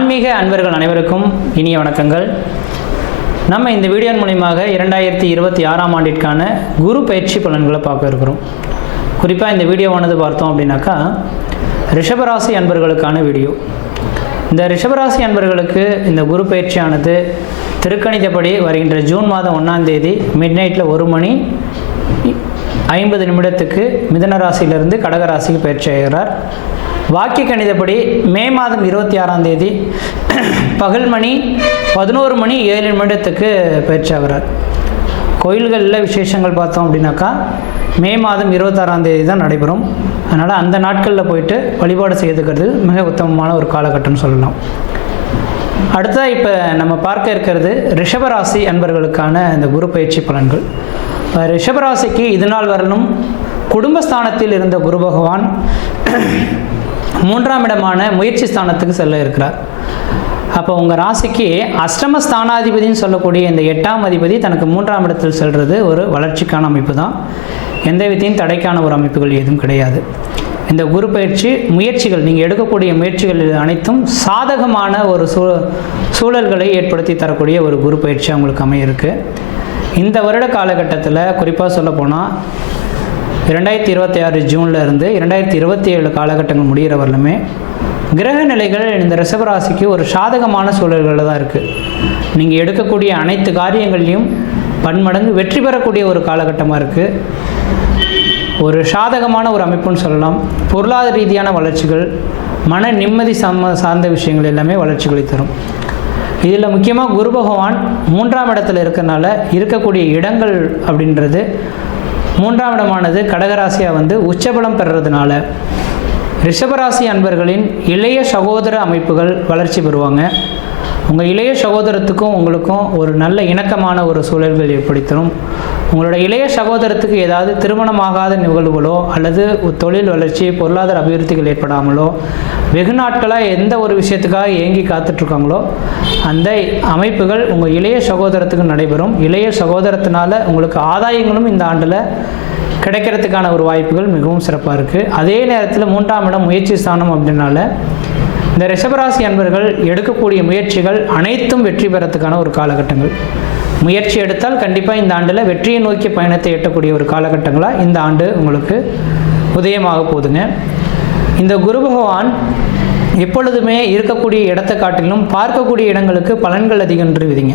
ஆன்மீக அன்பர்கள் அனைவருக்கும் இனிய வணக்கங்கள். நம்ம இந்த வீடியோ மூலமாக 2026ஆம் ஆண்டிற்கான குரு பயிற்சி பலன்களை பார்க்க இருக்கிறோம். குறிப்பாக இந்த வீடியோவானது பார்த்தோம் அப்படின்னாக்கா ரிஷபராசி அன்பர்களுக்கான வீடியோ. இந்த ரிஷபராசி அன்பர்களுக்கு இந்த குரு பயிற்சியானது திருக்கணிதப்படி வருகின்ற ஜூன் மாதம் 1ஆம் தேதி மிட்நைட்டில் 1:50 மிதுன ராசியிலிருந்து கடகராசிக்கு பயிற்சி ஆகிறார். வாக்கிய கணிதப்படி மே மாதம் 26ஆம் தேதி பகல் மணி 11:07 பயிற்சி ஆகிறார். கோயில்களில் விசேஷங்கள் பார்த்தோம் அப்படின்னாக்கா மே மாதம் 26ஆம் தேதி தான் நடைபெறும். அதனால் அந்த நாட்களில் போயிட்டு வழிபாடு செய்துக்கிறது மிக உத்தமமான ஒரு காலகட்டம்னு சொல்லலாம். அடுத்ததாக இப்போ நம்ம பார்க்க இருக்கிறது ரிஷபராசி அன்பர்களுக்கான இந்த குரு பயிற்சி பலன்கள். ரிஷபராசிக்கு இது நாள் வரலும் குடும்பஸ்தானத்தில் இருந்த குரு பகவான் 3ஆம் இடமான முயற்சி ஸ்தானத்துக்கு செல்ல இருக்கிறார். அப்போ உங்கள் ராசிக்கு அஷ்டமஸ்தானாதிபதினு சொல்லக்கூடிய இந்த 8ஆம் அதிபதி தனக்கு 3ஆம் இடத்தில் செல்வது ஒரு வளர்ச்சிக்கான அமைப்பு தான். எந்த விதையும் தடைக்கான ஒரு அமைப்புகள் எதுவும் கிடையாது. இந்த குரு பயிற்சி முயற்சிகள், நீங்கள் எடுக்கக்கூடிய முயற்சிகள் அனைத்தும் சாதகமான ஒரு சூழல்களை ஏற்படுத்தி தரக்கூடிய ஒரு குரு பயிற்சி அவங்களுக்கு அமையிருக்கு. இந்த வருட காலகட்டத்தில் குறிப்பாக சொல்லப்போனால் 2026 ஜூனில் இருந்து 2027 காலகட்டங்கள் முடிகிற வரலுமே கிரக நிலைகள் இந்த ரிஷபராசிக்கு ஒரு சாதகமான சூழல்களில் தான் இருக்குது. நீங்கள் எடுக்கக்கூடிய அனைத்து காரியங்களையும் பன்மடங்கு வெற்றி பெறக்கூடிய ஒரு காலகட்டமாக இருக்குது. ஒரு சாதகமான ஒரு அமைப்புன்னு சொல்லலாம். பொருளாதார ரீதியான வளர்ச்சிகள், மன நிம்மதி சார்ந்த விஷயங்கள் எல்லாமே வளர்ச்சிகளை தரும். இதில் முக்கியமாக குரு பகவான் 3ஆம் இடத்துல இருக்கிறனால இருக்கக்கூடிய இடங்கள் அப்படின்றது 3ஆம் இடமானது கடகராசியாக உச்சபலம் பெறுறதுனால ரிஷபராசி அன்பர்களின் இளைய சகோதர அமைப்புகள் வளர்ச்சி பெறுவாங்க. உங்கள் இளைய சகோதரத்துக்கும் உங்களுக்கும் ஒரு நல்ல இணக்கமான ஒரு சூழல்கள் ஏற்படுத்தணும். உங்களோட இளைய சகோதரத்துக்கு ஏதாவது திருமணமாகாத நிகழ்வுகளோ அல்லது தொழில் வளர்ச்சி, பொருளாதார அபிவிருத்திகள் ஏற்படாமலோ வெகு நாட்களாக எந்த ஒரு விஷயத்துக்காக ஏங்கி காத்துட்ருக்காங்களோ அந்த அமைப்புகள் உங்கள் இளைய சகோதரத்துக்கு நடைபெறும். இளைய சகோதரத்தினால உங்களுக்கு ஆதாயங்களும் இந்த ஆண்டில் கிடைக்கிறதுக்கான ஒரு வாய்ப்புகள் மிகவும் சிறப்பாக இருக்குது. அதே நேரத்தில் 3ஆம் இடம் முயற்சி ஸ்தானம் அப்படின்னால இந்த ரிஷபராசி அன்பர்கள் எடுக்கக்கூடிய முயற்சிகள் அனைத்தும் வெற்றி பெறத்துக்கான ஒரு காலகட்டங்கள். முயற்சி எடுத்தால் கண்டிப்பாக இந்த ஆண்டில் வெற்றியை நோக்கிய பயணத்தை எட்டக்கூடிய ஒரு காலகட்டங்களாக இந்த ஆண்டு உங்களுக்கு உதயமாக போகுதுங்க. இந்த குரு பகவான் எப்பொழுதுமே இருக்கக்கூடிய இடத்தை காட்டிலும் பார்க்கக்கூடிய இடங்களுக்கு பலன்கள் அதிகம் என்று விதிங்க.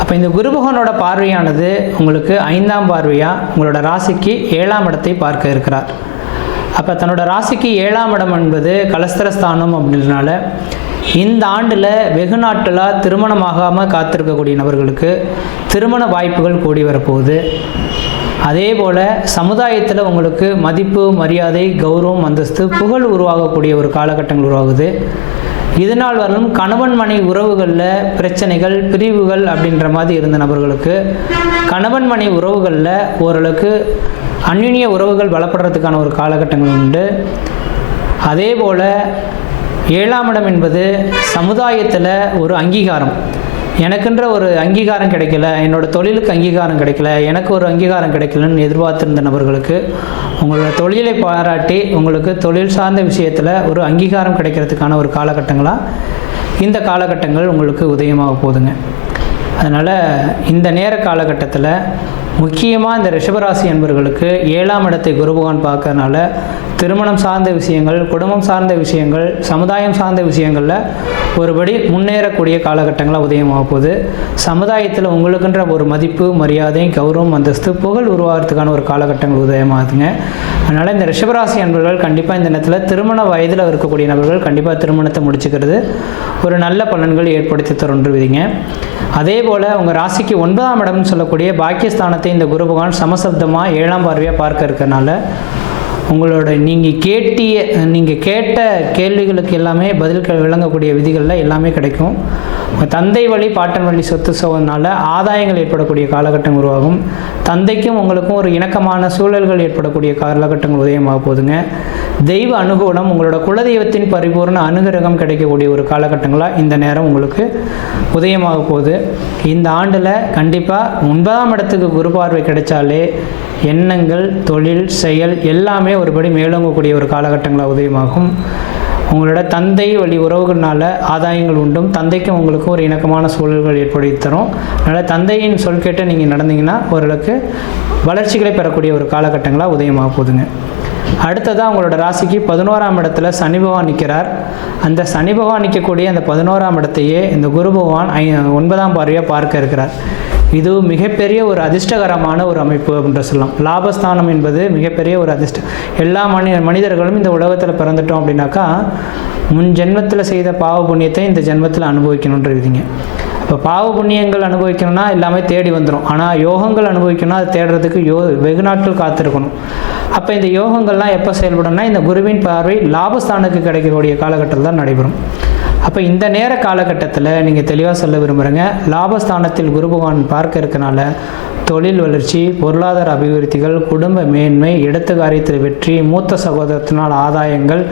அப்போ இந்த குரு பகவானோட பார்வையானது உங்களுக்கு 5ஆம் பார்வையாக உங்களோட ராசிக்கு 7ஆம் இடத்தை பார்க்க இருக்கிறார். அப்போ தன்னோட ராசிக்கு 7ஆம் இடம் என்பது கலஸ்திரஸ்தானம் அப்படின்றனால இந்த ஆண்டில் வெகு நாட்களாக திருமணமாகாமல் காத்திருக்கக்கூடிய நபர்களுக்கு திருமண வாய்ப்புகள் கூடி வரப்போகுது. அதே போல் சமுதாயத்தில் உங்களுக்கு மதிப்பு, மரியாதை, கௌரவம், அந்தஸ்து, புகழ் உருவாகக்கூடிய ஒரு காலகட்டங்கள் உருவாகுது. இதனால் வரலும் கணவன் மனைவி உறவுகளில் பிரச்சனைகள், பிரிவுகள் அப்படின்ற மாதிரி இருந்த நபர்களுக்கு கணவன் மனைவி உறவுகளில் ஓரளவுக்கு அந்யுன்ய உறவுகள் பலப்படுறதுக்கான ஒரு காலகட்டங்கள் உண்டு. அதே போல் 7ஆம் இடம் என்பது சமுதாயத்தில் ஒரு அங்கீகாரம், எனக்குன்ற ஒரு அங்கீகாரம் கிடைக்கல, என்னோடய தொழிலுக்கு அங்கீகாரம் கிடைக்கல, எனக்கு ஒரு அங்கீகாரம் கிடைக்கலன்னு எதிர்பார்த்திருந்த நபர்களுக்கு உங்களோட தொழிலை பாராட்டி உங்களுக்கு தொழில் சார்ந்த விஷயத்தில் ஒரு அங்கீகாரம் கிடைக்கிறதுக்கான ஒரு காலகட்டங்களாக இந்த காலகட்டங்கள் உங்களுக்கு உதயமாக போகுதுங்க. அதனால் இந்த நேர காலகட்டத்தில் முக்கியமாக இந்த ரிஷபராசி அன்பர்களுக்கு 7ஆம் இடத்தை குரு பகவான் பார்க்கறதுனால திருமணம் சார்ந்த விஷயங்கள், குடும்பம் சார்ந்த விஷயங்கள், சமுதாயம் சார்ந்த விஷயங்களில் ஒருபடி முன்னேறக்கூடிய காலகட்டங்களாக உதயமாக போகுது. சமுதாயத்தில் உங்களுக்குன்ற ஒரு மதிப்பு, மரியாதை, கௌரவம், அந்தஸ்து, புகழ் உருவாகிறதுக்கான ஒரு காலகட்டங்கள் உதயமாகுதுங்க. அதனால் இந்த ரிஷபராசி அன்பர்கள் கண்டிப்பாக இந்த நேரத்தில் திருமண வயதில் இருக்கக்கூடிய நபர்கள் கண்டிப்பாக திருமணத்தை முடிச்சுக்கிறது ஒரு நல்ல பலன்கள் ஏற்படுத்தி தருன்று விதிங்க. அதே போல் உங்கள் ராசிக்கு 9ஆம் இடம்னு சொல்லக்கூடிய பாக்கியஸ்தானத்தை இந்த குரு பகவான் சமசப்தமாக 7ஆம் பார்வையாக பார்க்க இருக்கிறனால உங்களோட நீங்கள் கேட்ட கேள்விகளுக்கு எல்லாமே பதில் விளங்கக்கூடிய விதிகளில் எல்லாமே கிடைக்கும். தந்தை வழி, பாட்டன் வழி சொத்து சோதனால ஆதாயங்கள் ஏற்படக்கூடிய காலகட்டம் உருவாகும். தந்தைக்கும் உங்களுக்கும் ஒரு இணக்கமான சூழல்கள் ஏற்படக்கூடிய காலகட்டங்கள் உதயமாக போகுதுங்க. தெய்வ அனுகூலம், உங்களோட குலதெய்வத்தின் பரிபூர்ண அனுகிரகம் கிடைக்கக்கூடிய ஒரு காலகட்டங்களாக இந்த நேரம் உங்களுக்கு உதயமாக போகுது. இந்த ஆண்டில் கண்டிப்பாக 9ஆம் இடத்துக்கு குரு பார்வை கிடைச்சாலே எண்ணங்கள், தொழில், செயல் எல்லாமே ஒருபடி மேலோங்கக்கூடிய ஒரு காலகட்டங்களாக உதயமாகும். உங்களோட தந்தை வழி உறவுகள்னால ஆதாயங்கள் உண்டும், தந்தைக்கும் உங்களுக்கும் ஒரு இணக்கமான சூழல்கள் ஏற்படுத்தி தரும். அதனால் தந்தையின் சொல் கேட்டு நீங்கள் நடந்தீங்கன்னா ஓரளவுக்கு வளர்ச்சிகளை பெறக்கூடிய ஒரு காலகட்டங்களாக உதயமாக போகுதுங்க. அடுத்ததாக உங்களோட ராசிக்கு 11ஆம் இடத்துல சனி பகவான் நிற்கிறார். அந்த சனி பகவான் நிற்கக்கூடிய அந்த 11ஆம் இடத்தையே இந்த குரு பகவான் 9ஆம் பார்வையாக பார்க்க இருக்கிறார். இது மிகப்பெரிய ஒரு அதிர்ஷ்டகரமான ஒரு அமைப்பு அப்படின்ற சொல்லலாம். லாபஸ்தானம் என்பது மிகப்பெரிய ஒரு எல்லா மனிதர்களும் இந்த உலகத்தில் பிறந்துட்டோம் அப்படின்னாக்கா முன் ஜென்மத்தில் செய்த பாவ புண்ணியத்தை இந்த ஜென்மத்தில் அனுபவிக்கணுன்ற விதிங்க. இப்போ பாவ புண்ணியங்கள் அனுபவிக்கணும்னா எல்லாமே தேடி வந்துடும். ஆனால் யோகங்கள் அனுபவிக்கணும்னா அது தேடுறதுக்கு வெகு நாட்கள் காத்திருக்கணும். அப்போ இந்த யோகங்கள்லாம் எப்போ செயல்படும்னா இந்த குருவின் பார்வை லாபஸ்தானுக்கு கிடைக்கக்கூடிய காலகட்டத்தில் தான் நடைபெறும். அப்போ இந்த நேர காலகட்டத்தில் நீங்கள் தெளிவாக சொல்ல விரும்புகிறேங்க, லாபஸ்தானத்தில் குரு பகவான் பார்க்க இருக்கனால தொழில் வளர்ச்சி, பொருளாதார அபிவிருத்திகள், குடும்ப மேன்மை, இடத்து காரியத்தில் வெற்றி, மூத்த சகோதரத்தினால் ஆதாயங்கள்,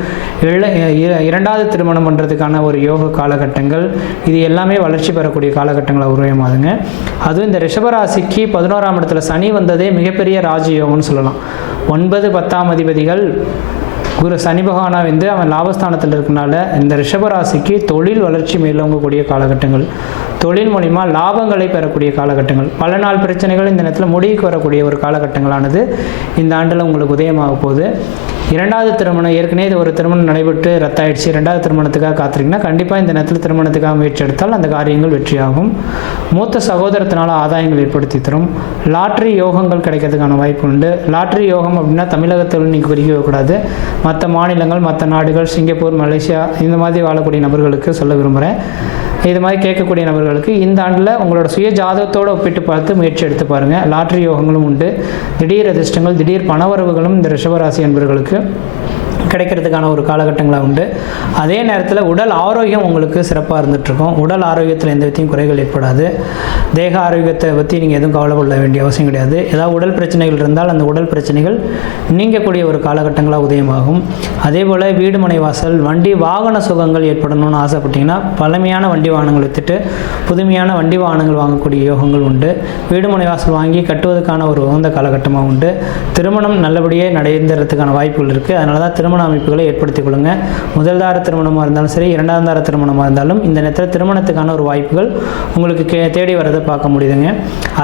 இரண்டாவது திருமணம் பண்ணுறதுக்கான ஒரு யோக காலகட்டங்கள், இது எல்லாமே வளர்ச்சி பெறக்கூடிய காலகட்டங்களை உருவமாகுதுங்க. அதுவும் இந்த ரிஷபராசிக்கு 11ஆம் இடத்துல சனி வந்ததே மிகப்பெரிய ராஜயோகம்னு சொல்லலாம். 9, 10ஆம் அதிபதிகள் குரு சனி பகவானா வந்து அவன் லாபஸ்தானத்தில் இருக்கனால இந்த ரிஷபராசிக்கு தொழில் வளர்ச்சி மேலோங்கக்கூடிய காலகட்டங்கள், தொழில் மூலிமா லாபங்களை பெறக்கூடிய காலகட்டங்கள், பல நாள் பிரச்சனைகள் இந்த நேரத்தில் முடிவுக்கு வரக்கூடிய ஒரு காலகட்டங்களானது இந்த ஆண்டில் உங்களுக்கு உதயமாக போகுது. இரண்டாவது திருமணம், ஏற்கனவே ஒரு திருமணம் நடைபெற்று ரத்தாயிடுச்சு, ரெண்டாவது திருமணத்துக்காக காத்திருக்கீங்கன்னா கண்டிப்பாக இந்த நேரத்தில் திருமணத்துக்காக முயற்சி எடுத்தால் அந்த காரியங்கள் வெற்றியாகும். மூத்த சகோதரத்தினால் ஆதாயங்கள் ஏற்படுத்தி தரும். லாட்ரி யோகங்கள் கிடைக்கிறதுக்கான வாய்ப்பு உண்டு. லாட்ரி யோகம் அப்படின்னா தமிழகத்தில் நீங்கள் குறிக்கக்கூடாது, மற்ற மாநிலங்கள், மற்ற நாடுகள், சிங்கப்பூர், மலேசியா இந்த மாதிரி வாழக்கூடிய நபர்களுக்கு சொல்ல விரும்புகிறேன். இது மாதிரி கேட்கக்கூடிய நபர்களுக்கு இந்த ஆண்டில் உங்களோட சுய ஜாதகத்தோடு ஒப்பிட்டு பார்த்து முயற்சி எடுத்து பாருங்கள். லாட்ரி யோகங்களும் உண்டு. திடீர் அதிர்ஷ்டங்கள், திடீர் பணவரவுகளும் இந்த ரிஷபராசி என்பவர்களுக்கு கிடைக்கிறதுக்கான ஒரு காலகட்டங்களாக உண்டு. அதே நேரத்தில் உடல் ஆரோக்கியம் உங்களுக்கு சிறப்பாக இருந்துகிட்ருக்கும். உடல் ஆரோக்கியத்தில் எந்த விதத்தையும் குறைகள் ஏற்படாது. தேக ஆரோக்கியத்தை பற்றி நீங்கள் எதுவும் கவலைப்பட வேண்டிய அவசியம் கிடையாது. ஏதாவது உடல் பிரச்சனைகள் இருந்தால் அந்த உடல் பிரச்சனைகள் நீங்கக்கூடிய ஒரு காலகட்டங்களாக உதயமாகும். அதே போல் வீடு மனை வாசல், வண்டி வாகன சுகங்கள் ஏற்படணும்னு ஆசைப்பட்டீங்கன்னா பழமையான வண்டி வாகனங்கள் விற்றுட்டு புதுமையான வண்டி வாகனங்கள் வாங்கக்கூடிய யோகங்கள் உண்டு. வீடு மனை வாசல் வாங்கி கட்டுவதற்கான ஒரு உகந்த காலகட்டமாக உண்டு. திருமணம் நல்லபடியாக நடைபெறதுக்கான வாய்ப்புகள் இருக்குது. அதனால தான் திருமண அமைப்புகளை ஏற்படுத்திக் கொள்ளுங்க. முதல் தார திருமணமாக இருந்தாலும் சரி, இரண்டாம் தார திருமணமாக இருந்தாலும் இந்த நேரத்தில் திருமணத்துக்கான ஒரு வாய்ப்புகள் உங்களுக்கு தேடி வரதை பார்க்க முடியுதுங்க.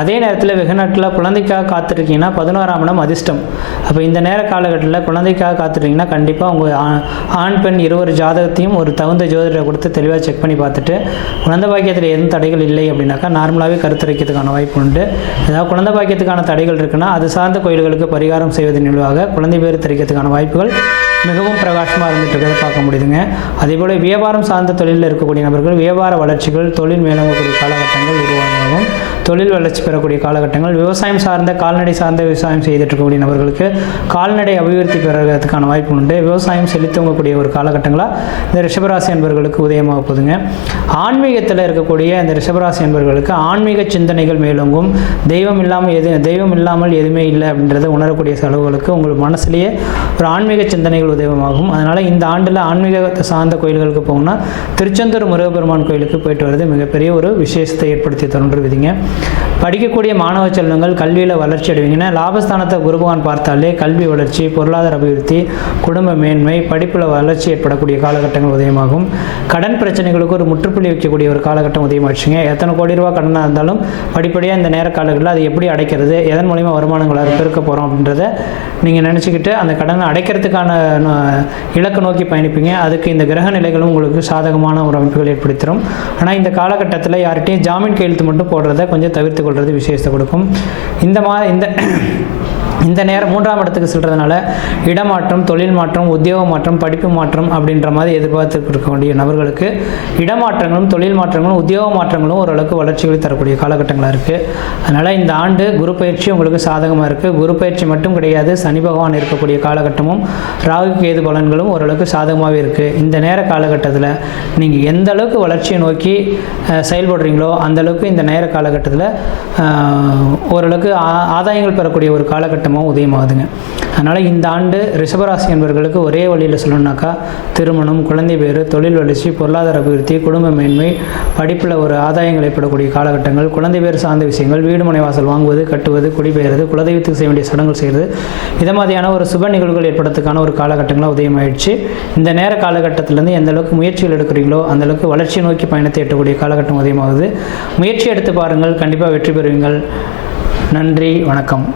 அதே நேரத்தில் வெகு நாட்டில் குழந்தைக்காக காத்திருக்கீங்கன்னா 11ஆம் இடம் அதிர்ஷ்டம். அப்போ இந்த நேர காலகட்டத்தில் குழந்தைக்காக காத்திருக்கீங்கன்னா கண்டிப்பாக உங்கள் ஆண் பெண் இருவர் ஜாதகத்தையும் ஒரு தகுந்த ஜோதிடரை கொடுத்து தெளிவாக செக் பண்ணி பார்த்துட்டு குழந்தை பாக்கியத்தில் எதுவும் தடைகள் இல்லை அப்படின்னாக்கா நார்மலாகவே கருத்தரிக்கிறதுக்கான வாய்ப்பு உண்டு. ஏதாவது குழந்தை பாக்கியத்துக்கான தடைகள் இருக்குன்னா அது சார்ந்த கோயில்களுக்கு பரிகாரம் செய்வதன் நிலவாக குழந்தை பேர் தெரிவிக்கிறதுக்கான வாய்ப்புகள் மிகவும் பிரகாசமாக இருந்துட்டு இருக்கிறத பார்க்க முடியுதுங்க. அதேபோல் வியாபாரம் சார்ந்த தொழிலில் இருக்கக்கூடிய நபர்கள் வியாபார வளர்ச்சிகள், தொழில் மேலோங்கக்கூடிய காலகட்டங்கள் உருவாகும். தொழில் வளர்ச்சி பெறக்கூடிய காலகட்டங்கள், விவசாயம் சார்ந்த கால்நடை சார்ந்த விவசாயம் செய்துட்டு இருக்கக்கூடிய நபர்களுக்கு கால்நடை அபிவிருத்தி பெறதுக்கான வாய்ப்பு உண்டு. விவசாயம் செலுத்தவங்கக்கூடிய ஒரு காலகட்டங்களாக இந்த ரிஷபராசி என்பவர்களுக்கு உதயமாக போகுதுங்க. ஆன்மீகத்தில் இருக்கக்கூடிய இந்த ரிஷபராசி என்பவர்களுக்கு ஆன்மீக சிந்தனைகள் மேலோங்கும். தெய்வம் இல்லாமல் எதுவுமே இல்லை அப்படின்றத உணரக்கூடிய செலவுகளுக்கு உங்கள் மனசுலேயே ஒரு ஆன்மீக சிந்தனைகள் உதயமாகும். அதனால் இந்த ஆண்டில் ஆன்மீகத்தை சார்ந்த கோயில்களுக்கு போகணும்னா திருச்செந்தூர் முருகப்பெருமான் கோயிலுக்கு போயிட்டு வர்றது மிகப்பெரிய ஒரு விசேஷத்தை ஏற்படுத்தி தோன்றுவீங்க. படிக்கக்கூடிய மாணவ செல்வங்கள் கல்வியில் வளர்ச்சி அடைவீங்கன்னா லாபஸ்தானத்தை குருபகவான் பார்த்தாலே கல்வி வளர்ச்சி, பொருளாதார அபிவிருத்தி, குடும்ப மேன்மை, படிப்பில் வளர்ச்சி ஏற்படக்கூடிய காலகட்டங்கள் உதயமாகும். கடன் பிரச்சனைகளுக்கு ஒரு முற்றுப்புள்ளி வைக்கக்கூடிய ஒரு காலகட்டம் உதயமாச்சுங்க. எத்தனை கோடி ரூபா கடனாக இருந்தாலும் படிப்படியாக இந்த நேர காலங்களில் அது எப்படி அடைக்கிறது, எதன் மூலிமா வருமானங்களை பெருக்க போகிறோம் அப்படின்றத நீங்கள் நினச்சிக்கிட்டு அந்த கடனை அடைக்கிறதுக்கான இலக்கு நோக்கி பயணிப்பீங்க. அதுக்கு இந்த கிரக நிலைகளும் உங்களுக்கு சாதகமான ஒரு அமைப்புகள் ஏற்படுத்திடும். ஆனால் இந்த காலகட்டத்தில் யார்கிட்டையும் ஜாமீன் கையெழுத்து மட்டும் போடுறத கொஞ்சம் தவிர்த்து கொள்வது விசேஷத்தை கொடுக்கும். இந்த நேரம் 3ஆம் இடத்துக்கு செல்றதுனால இடமாற்றம், தொழில் மாற்றம், உத்தியோக மாற்றம், படிப்பு மாற்றம் அப்படின்ற மாதிரி எதிர்பார்த்து இருக்கக்கூடிய நபர்களுக்கு இடமாற்றங்களும் தொழில் மாற்றங்களும் உத்தியோக மாற்றங்களும் ஓரளவுக்கு வளர்ச்சிகளை தரக்கூடிய காலகட்டங்களாக இருக்குது. அதனால் இந்த ஆண்டு குரு பயிற்சி உங்களுக்கு சாதகமாக இருக்குது. குரு பயிற்சி மட்டும் கிடையாது, சனி பகவான் இருக்கக்கூடிய காலகட்டமும் ராகு கேது பலன்களும் ஓரளவுக்கு சாதகமாகவே இருக்குது. இந்த நேர காலகட்டத்தில் நீங்கள் எந்த அளவுக்கு வளர்ச்சியை நோக்கி செயல்படுறீங்களோ அந்த அளவுக்கு இந்த நேர காலகட்டத்தில் ஓரளவுக்கு ஆதாயங்கள் பெறக்கூடிய ஒரு காலகட்டம் காலகட்டமாக உதயமாகுதுங்க. அதனால் இந்த ஆண்டு ரிஷபராசி என்பவர்களுக்கு ஒரே வழியில் சொல்லணுன்னாக்கா திருமணம், குழந்தை பேறு, தொழில் வளர்ச்சி, பொருளாதார அபிவிருத்தி, குடும்ப மேன்மை, படிப்பில் ஒரு ஆதாயங்கள் ஏற்படக்கூடிய காலகட்டங்கள், குழந்தை பேர் சார்ந்த விஷயங்கள், வீடு மனை வாசல் வாங்குவது, கட்டுவது, குடிபெயர்வது, குலதெய்வத்துக்கு செய்ய வேண்டிய சடங்குகள் செய்கிறது, இதை மாதிரியான ஒரு சுப நிகழ்வுகள் ஏற்படுறதுக்கான ஒரு காலகட்டங்களாக உதயமாயிடுச்சு. இந்த நேர காலகட்டத்திலேருந்து எந்த அளவுக்கு முயற்சிகள் எடுக்கிறீங்களோ அந்த அளவுக்கு வளர்ச்சியை நோக்கி பயணத்தை எட்டக்கூடிய காலகட்டம் உதயமாகுது. முயற்சி எடுத்து பாருங்கள், கண்டிப்பாக வெற்றி பெறுவீங்கள். நன்றி, வணக்கம்.